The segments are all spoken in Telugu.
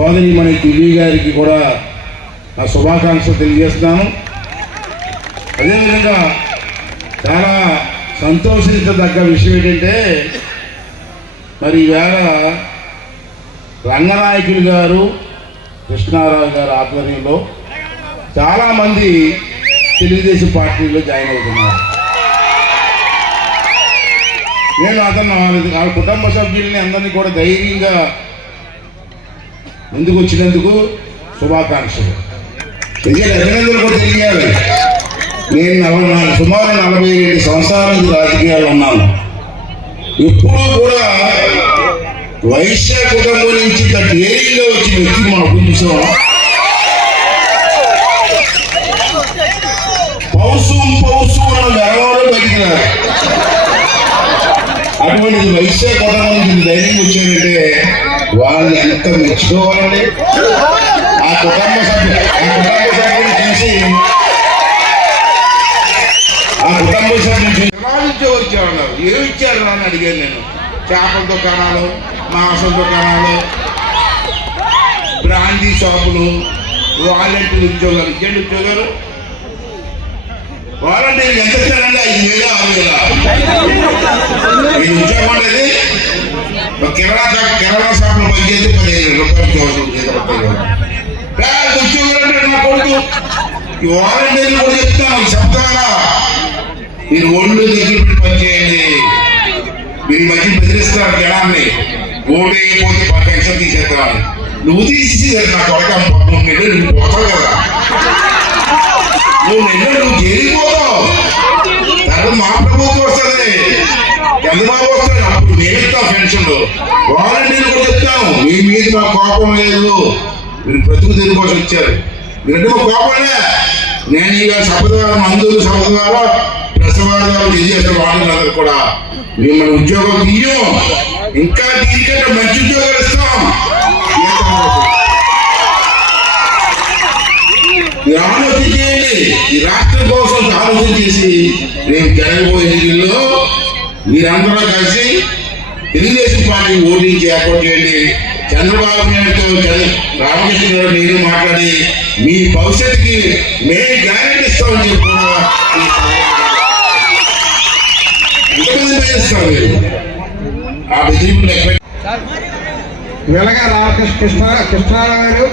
సోదరిమణి దివ్య గారికి కూడా నా శుభాకాంక్షలు తెలియజేస్తున్నాను. అదేవిధంగా చాలా సంతోషించదగ్గ విషయం ఏంటంటే మరి ఈవేళ రంగనాయకులు గారు కృష్ణారావు గారు ఆధ్వర్యంలో చాలామంది తెలుగుదేశం పార్టీలో జాయిన్ అవుతున్నారు. నేను అతను వాళ్ళ కుటుంబ సభ్యుల్ని అందరినీ కూడా ధైర్యంగా ముందుకు వచ్చినందుకు శుభాకాంక్షలు. అభినందనలు కూడా తెలియాలి. నేను సుమారు 47 సంవత్సరాల నుంచి రాజకీయాల్లో ఉన్నాను. ఎప్పుడూ కూడా వైశ్య కుటుంబం నుంచి ధైర్యంగా వచ్చిన వ్యక్తి మనం చూసాం. పౌసు అన్న గర్వంలో బతికినారు. అటువంటి వైశ్య కుటుంబం నుంచి ధైర్యం వచ్చారంటే వాళ్ళని ఎంత మెచ్చుకోవాలండి. ఆ కుటుంబ సభ్యులు చూసి వచ్చేవాళ్ళు ఏమి ఇచ్చారు అని అడిగాను నేను. చేపల దుకాణాలు, మాంసం దుకాణాలు, బ్రాండీ షాపులు, వాలంటీర్ ఉద్యోగాలు ఇచ్చేయండి. ఉద్యోగాలు వాలంటీర్ ఎంత ఇచ్చారంటే 5,000 6,000. ఇది ఉద్యోగం అనేది కిరాణా షాపులో పనిచేసి 15,000 రూపాయలు ఉద్యోగాలు అంటే నా కొడుకు. ఈ వాలంటీర్లు కూడా చెప్తాను చెప్తారా, మీరు ఒళ్ళు దగ్గర పనిచేయండి. మీరు మధ్య బెదిరిస్తారు జనాన్ని, ఓడైపోతే పెన్షన్ తీసేస్తాను. నువ్వు తీసి నా కొడక 3 నెలలు నువ్వు పోతావు కదా, 3 నెలలు నువ్వు చేరిపోతావు. తర్వాత మా ప్రభుత్వం వస్తుంది, చంద్రబాబు వస్తాడు, అప్పుడు మేమిస్తాం పెన్షన్లు. వాలంటీర్లు కూడా చెప్తాము, మీ మీద మా కోపం లేదు, మీరు బ్రతుకు తెరుగు కోసం వచ్చారు, మీరంటే మా కోపంలే. నేను ఇక సభ ద్వారా మందులు సభ ద్వారా ప్రసవాల ద్వారా తెలియజేసిన వాటిని కూడా మిమ్మల్ని ఉద్యోగం తీయం, ఇంకా దీనికంటే మంచి ఉద్యోగాలు ఇస్తాం. ఆలోచన చేయండి, ఈ రాష్ట్రం కోసం ఆలోచన చేసి రేపు జరగబోయే ఎన్నికల్లో మీరందరూ కలిసి తెలుగుదేశం పార్టీ ఓటించి ఏర్పాటు చేయండి. చంద్రబాబు నాయుడుతో రామకృష్ణ గారు నేను మాట్లాడి మీ భవిష్యత్తుకి మేము గ్యారెంటీ ఇస్తామని చెప్పుకున్నా. ఆ బెదిరింపులు వెలగ కృష్ణారావు గారు,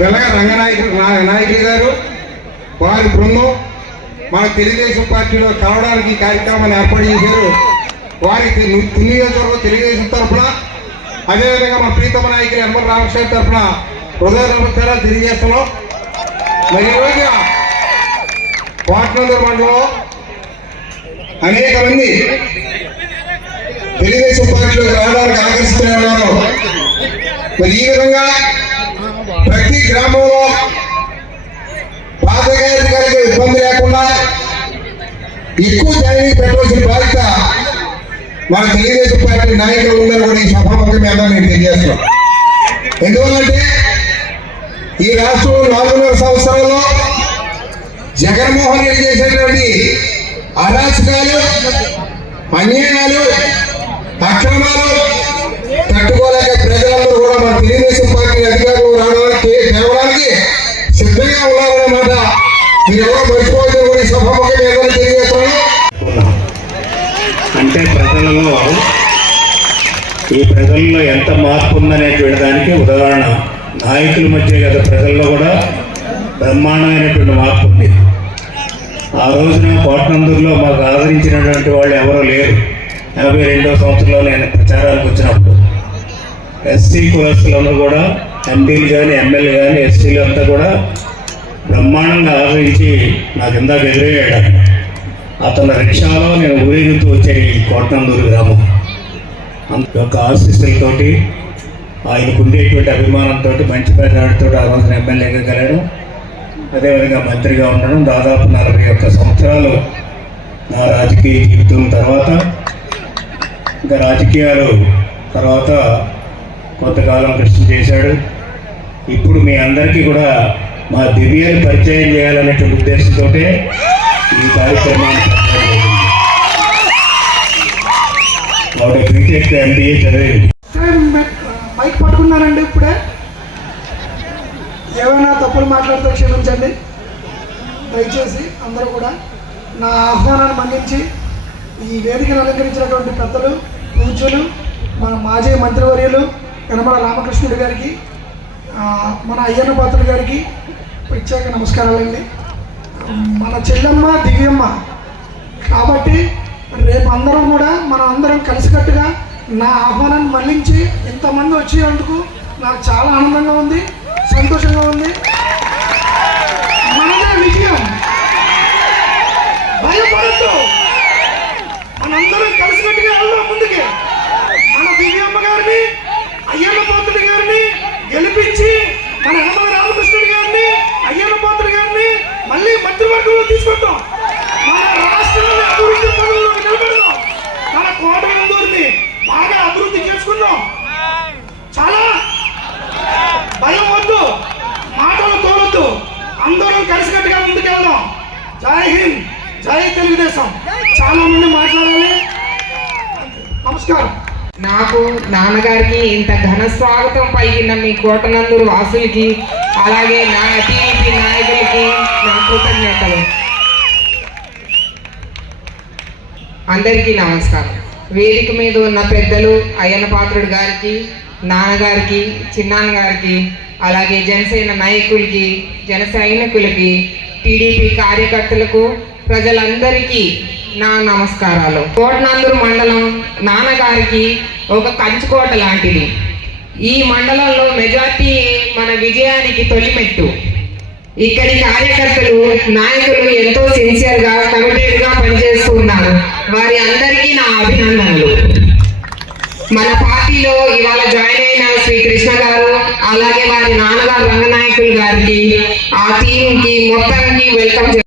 వెలగ నాయకులు గారు, వారి బృందం మన తెలుగుదేశం పార్టీలో కలవడానికి కార్యక్రమాన్ని ఏర్పాటు చేశారు. వారికి నియోజకవర్గం తెలుగుదేశం తరఫున, అదేవిధంగా మన ప్రీతమ నాయకులు యనమల రామకృష్ణ తరఫున హృదయ నమస్కారాలు తెలియజేస్తున్నాం. మరి ఈరోజు కోటనందూరు మండలంలో అనేక మంది తెలుగుదేశం పార్టీలోకి రావడానికి ఆకర్షిస్తూనే ఉన్నారు. మరి ఈ విధంగా ప్రతి గ్రామంలో పాదయాత్రికులకు ఇబ్బంది లేకుండా ఎక్కువ జాయినింగ్ పెట్టవలసిన బాధ్యత మన తెలుగుదేశం పార్టీ నాయకులు ఉందని కూడా ఈ సభాముఖం మీద నేను తెలియజేస్తున్నాం. ఎందువల్లంటే ఈ రాష్ట్రంలో 4.5 సంవత్సరాల్లో జగన్మోహన్ రెడ్డి చేసేటువంటి అరాచకాలు, అన్యాయాలు, అక్రమాలు తట్టుకోలేక ప్రజలందరూ కూడా మన తెలుగుదేశం పార్టీ అధికారులు రావడానికి సిద్ధంగా ఉన్నారన్నమాట. మీరు ఎవరో మర్చిపోతే కూడా సభాముఖం ఏదైనా తెలియజేస్తున్నాం. అంటే ఈ ప్రజల్లో ఎంత మార్పు ఉందనేటువంటి దానికి ఉదాహరణ నాయకుల మధ్య కదా, ప్రజల్లో కూడా బ్రహ్మాండమైనటువంటి మార్పు ఉంది. ఆ రోజున కోటనందూరులో మాకు ఆదరించినటువంటి వాళ్ళు ఎవరూ లేరు. 82వ సంవత్సరంలో నేను ప్రచారానికి వచ్చినప్పుడు ఎస్సీ కులస్తులందరూ కూడా ఎంపీలు కానీ ఎమ్మెల్యే కానీ ఎస్సీలు అంతా కూడా బ్రహ్మాండంగా ఆదరించి నాకు ఇందాక ఎదురయ్యాడు. అతని రిక్షాలో నేను ఊరేగుతూ వచ్చే ఈ కోటనందూరు గ్రామం యొక్క ఆశీస్సులతోటి, ఆయనకు ఉండేటువంటి అభిమానంతో, మంచి పేరుతో ఆ రోజున ఎమ్మెల్యేగా గెలడం, అదేవిధంగా మంత్రిగా ఉండడం, దాదాపు 41 సంవత్సరాలు నా రాజకీయ జీవితం తర్వాత, ఇంకా రాజకీయాలు తర్వాత కొంతకాలం కృషి చేశాడు. ఇప్పుడు మీ అందరికీ కూడా మా దివ్యాన్ని పరిచయం చేయాలనేటువంటి ఉద్దేశంతో ఈ కార్యక్రమాన్ని ఆవిడ బీటెక్ MBA చదివింది. మైక్ పట్టుకున్నారండి. ఇప్పుడే ఏమైనా తప్పులు మాట్లాడితే క్షమించండి. దయచేసి అందరూ కూడా నా ఆహ్వానాన్ని మన్నించి ఈ వేదికను అలంకరించినటువంటి పెద్దలు, పూజ్యులు, మన మాజీ మంత్రివర్యులు యనమల రామకృష్ణుడి గారికి, మన అయ్యన్న పాత్రుడు గారికి ప్రత్యేక నమస్కారాలండి. మన చెల్లెమ్మ దివ్యమ్మ కాబట్టి రేపు అందరం కూడా మనం అందరం కలిసికట్టుగా నా ఆహ్వానాన్ని మన్నించి ఇంతమంది వచ్చేందుకు నాకు చాలా ఆనందంగా ఉంది, సంతోషంగా ఉంది. మనదే విజయం, భయపడద్దు, మనందరం కలిసికట్టుగా వెళ్దాం ముందుకే. మన దివ్యమ్మ గారిని, అయ్యన్న పాత్రుడి గారిని గెలిపించి మన యనమల రామకృష్ణుడి గారిని, అయ్యన్న పాత్రుడి గారిని మళ్ళీ మంత్రివర్గంలో తీసుకొద్దాం. మన రాష్ట్రాన్ని అభివృద్ధి పనుల్లో నిలబెడదాం. మన కోటనందూరిని బాగా అభివృద్ధి చేసుకుందాం. చాలా భయం వద్దు, మాటలు తోలొద్దు, అందరం కలిసికట్టుగా ముందుకెళ్దాం. జై హింద్, జై తెలుగుదేశం. చాలా మంది మాట్లాడాలి. నమస్కారం. నాకు నాన్నగారికి ఇంత ఘన స్వాగతం పలికిన మీ కోటనందూరు వాసులకి, అలాగే నా టీడీపీ నాయకులకి నా కృతజ్ఞతలు. అందరికీ నమస్కారం. వేదిక మీద ఉన్న పెద్దలు అయ్యన్న పాత్రుడు గారికి, నాన్నగారికి, చిన్నాన్నగారికి, అలాగే జనసేన నాయకులకి, జన సైనికులకి, టీడీపీ కార్యకర్తలకు, ప్రజలందరికీ నా నమస్కారాలు. కోటనందూరు మండలం నాన్నగారికి ఒక కంచుకోట లాంటిది. ఈ మండలంలో మెజార్టీ మన విజయానికి తొలిమెట్టు. ఇక్కడి కార్యకర్తలు, నాయకులు ఎంతో సిన్సియర్గా, కమిటెడ్గా పనిచేస్తూ ఉన్నారు. వారి అందరికీ నా అభినందనలు. మన పార్టీలో ఇవాళ జాయిన్ అయిన శ్రీ కృష్ణ గారు, అలాగే వారి నాన్నగారు రంగనాయకులు గారికి, ఆ టీంకి మొత్తానికి వెల్కమ్.